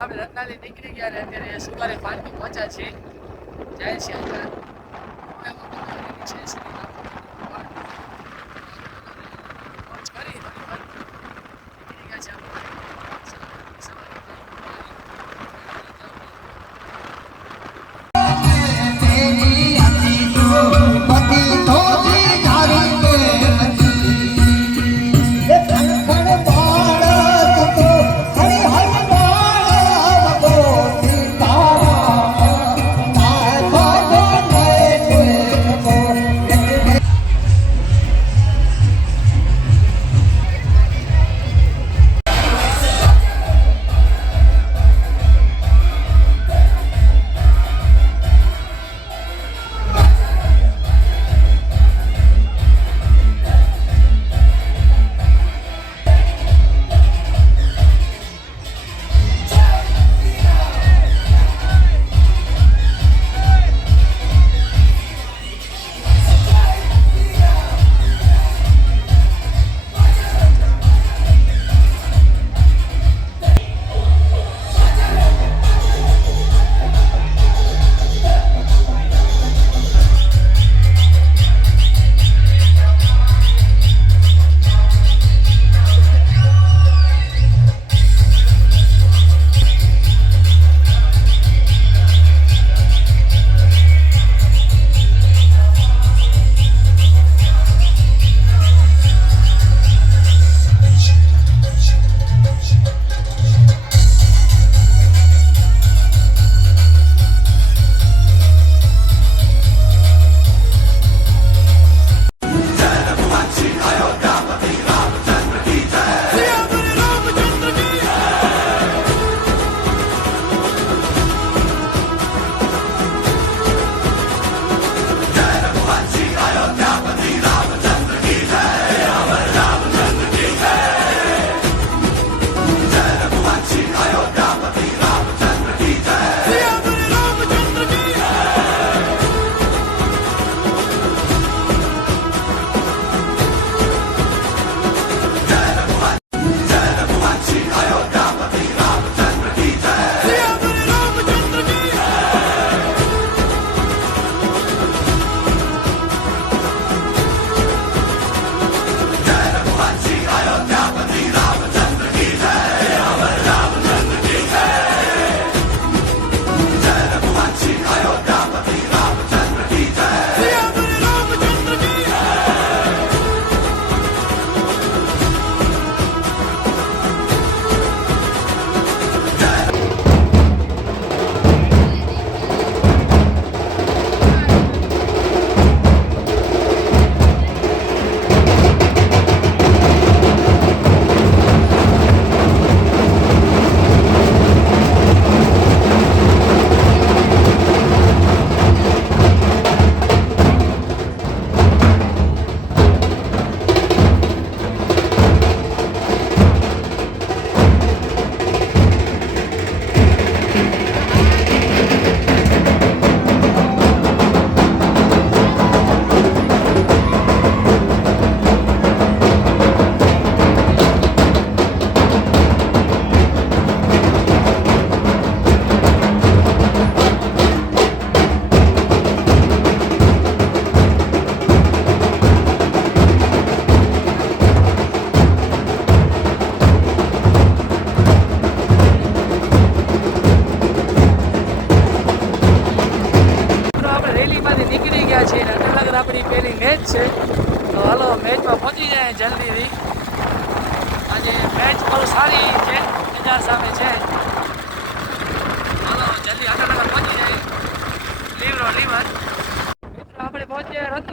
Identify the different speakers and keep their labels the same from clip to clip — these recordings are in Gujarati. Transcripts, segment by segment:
Speaker 1: આપણે રત્નાલી નીકળી ગયા ને અત્યારે સુકારે પાર્ટી પહોંચ્યા છે જય શ્રી છે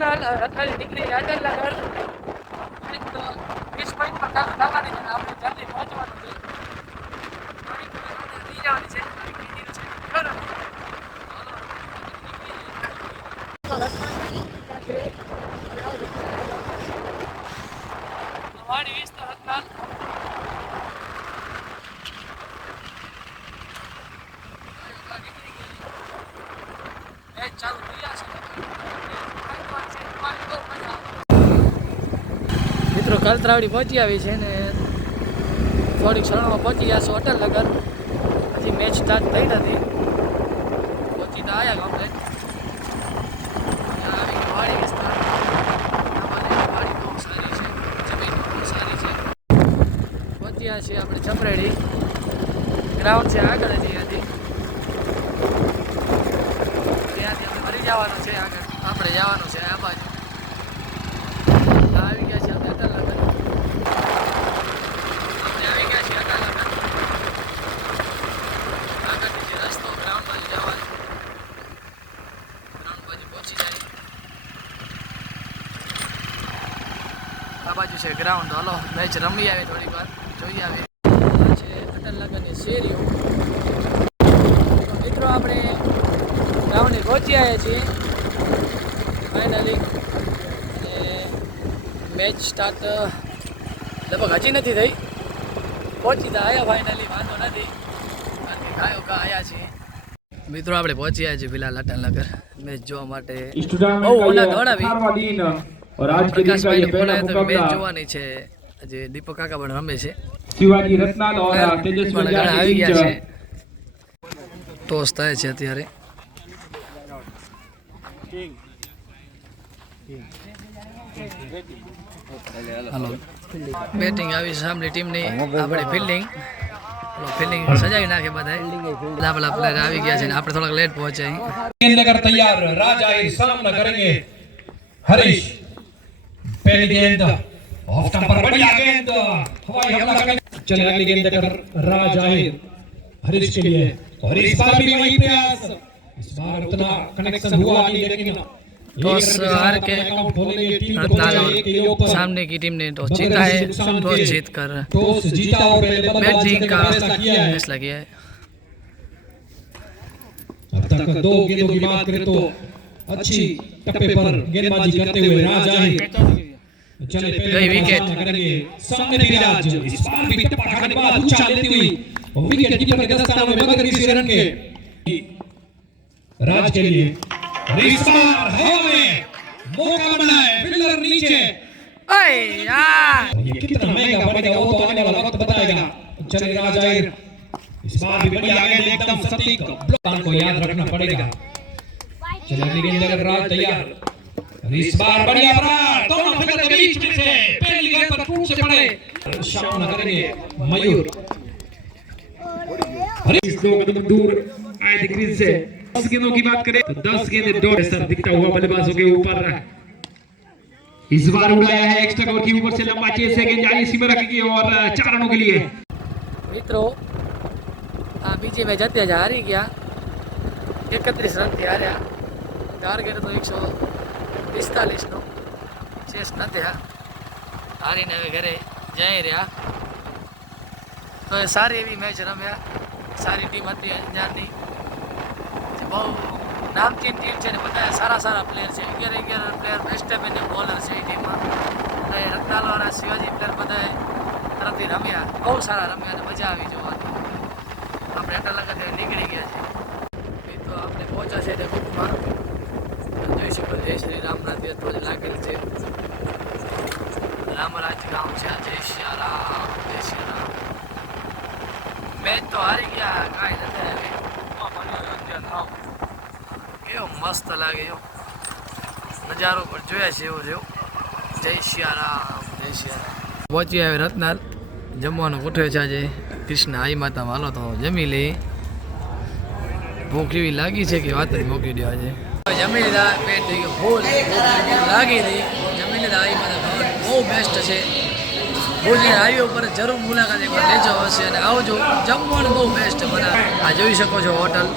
Speaker 1: અઠાર અઠાવીસ ડિગ્રી રાજલા ઘર વીસ પોઈન્ટ પર લાવવાની છે આપણે જલ્દી પહોંચવાનું છે. જવાની છે. વાડી વિસ્તાર હતા ચાલુ કર્યા છે. કલત્રાવડી પહોંચી આવી છે ને થોડીક ક્ષણોમાં પહોંચી ગયા છો હોટલ નગર હજી મેચ સ્ટાર્ટ થઈ નથી. પહોંચી તો આવ્યા કમ્પ્લેટ છીએ આપણે ચપરેડી ગ્રાઉન્ડ છે આગળ જ અહીંયાથી ત્યાંથી આપણે ફરી જવાનું છે આગળ. આપણે જવાનું છે. ગ્રાઉન્ડ હલો મેચ રમી આવી થોડીક વાર. જોઈ આવી છે ખતરનાક અને શેરીઓ. મિત્રો આપણે ગ્રાઉન્ડે પહોંચી આવ્યા છીએ. ફાઇનલી મેચ સ્ટાર્ટ લગભગ હજી નથી થઈ. પહોંચી તો આવ્યા ફાઇનલી વાંધો નથી. ગાયો ગા આવ્યા છીએ. મિત્રો આપણે પહોંચી આવ્યા છીએ પેલા લટનગર મેચ જોવા માટે.
Speaker 2: બહુ ઓલા
Speaker 1: દોડાવી.
Speaker 2: का
Speaker 1: ओला
Speaker 2: ये
Speaker 1: दौड़ा भी।
Speaker 2: अठारहवां दिन और आज के दिन का
Speaker 1: પ્રકાશભાઈને
Speaker 2: ये पहला
Speaker 1: બોલાયા તો મેચ
Speaker 2: मुकाबला
Speaker 1: જોવાની છે જે દીપક કાકા પણ રમે છે
Speaker 2: शिवाजी रत्नाल और तेजस्वी
Speaker 1: પણ ઘણા
Speaker 2: जाट
Speaker 1: આવી
Speaker 2: के
Speaker 1: ગયા છે
Speaker 2: बीच
Speaker 1: ટોસ થાય છે અત્યારે હલો બેટિંગ આવી છે સામેની ટીમની આપણી ફિલ્ડિંગ ફિલ્ડિંગ સજાવી નાખે બધા પેલા પ્લેયર આવી ગયા છે ને આપણે થોડાક લેટ પહોંચે અહીં
Speaker 3: गेंदगर तैयार राजा ही सामना करेंगे हरीश पहली गेंद ऑफ़ स्टंपर बढ़िया गेंद हवाई हमला करेंगे चले अगली गेंद कर राजा ही हरीश के लिए और इस बार भी वही प्रयास इस बार उतना कनेक्शन हुआ नहीं लेकिन
Speaker 1: टॉस हार के और सामने की टीम ने टॉस जीता है टॉस जीत कर
Speaker 3: टॉस जीता और पहले बल्लेबाजी
Speaker 1: बैटिंग का
Speaker 3: फैसला किया है।
Speaker 1: है।
Speaker 3: अब तक दो गेंदों की बात करें तो अच्छी टप्पे पर गेंदबाजी करते हुए राजा ही। चले पहले
Speaker 1: विकेट।
Speaker 3: करेंगे सामने विराज इस बार भी टप्पा खाने के बाद उछाल लेती हुई विकेट कीपर के दस्ताने में मगर किसी रन के। राज के लिए इस बार हवा में मौका बना है फिल्डर नीचे।
Speaker 1: अरे यार।
Speaker 3: ये कितना महँगा पड़ेगा वो तो आने वाला वक्त बताएगा। चले राज राजा इस बार भी बढ़िया गेंद एकदम सटीक। ब्लॉक को याद रखना पड़ेगा। चले अगली गेंद अगर राज तैयार। इस बार बढ़िया बराबर दोनों फिगर के बीच में से पहली गेंद पर टूट से पड़े सामना करेंगे मयूर अरे
Speaker 2: इस दो कदम दूर आए थे क्रीज से दस गेंदों की बात करें तो दस गेंद डॉट सर दिखता हुआ बल्लेबाजों के ऊपर इस बार उड़ाया है एक्स्ट्रा कवर की ऊपर से लंबा चेस है गेंद जाली सीमा रखेगी और चार रनों के लिए
Speaker 1: મિત્રો આ બીજી મેચ અત્યારે જ હારી ગયા એકત્રીસ રનથી હાર્યા ટાર્ગેટ હતો એકસો પિસ્તાલીસનો. ચેસ નથી આ હારીને હવે ઘરે જઈ રહ્યા તો એ સારી એવી મેચ રમ્યા સારી ટીમ હતી અંજારની. બહુ નામચીન ટીમ છે ને બધા સારા સારા પ્લેયર છે. અગિયાર અગિયાર પ્લેયર બેસ્ટ અને બોલર છે એ ટીમમાં. અને રત્નાલવાળા, શિવાજી પ્લેયર બધાએ તરફથી રમ્યા. બહુ સારા રમ્યા અને મજા આવી જોવાની. આપણે એટલા લગત નીકળી ગયા છે એ તો આપણે પહોંચ્યા છે તે ગ્રુપમાં જોઈ શકો જય શ્રી રામનાથ જ લાગેલ છે. રામરાજ ગામ છે. જય શ્રી રામ, જય શ્રી રામ. મેચ તો હારી ગયા, કાંઈ નથી આવી કેવો મસ્ત લાગે એવો નજારો પણ જોયા છે એવો જેવો જય શ્રી રામ, જય શ્રી રામ. પહોંચી આવે રત્નાલ. જમવાનું ગોઠવે છે આજે. કૃષ્ણ આઈ માતા હાલો તો જમી લઈ ભૂખ એવી લાગી છે કે વાત જ મોકલી દો છે જમી પેટ થઈ ગયું. ફૂલ લાગી હતી જમી લીધા આઈ માતા ખાવાનું બહુ બેસ્ટ છે. ભુજની હાઈવે ઉપર જરૂર મુલાકાત એકવાર લેજો હશે અને આવજો. જમવાનું બહુ બેસ્ટ મને આ જોઈ શકો છો હોટલ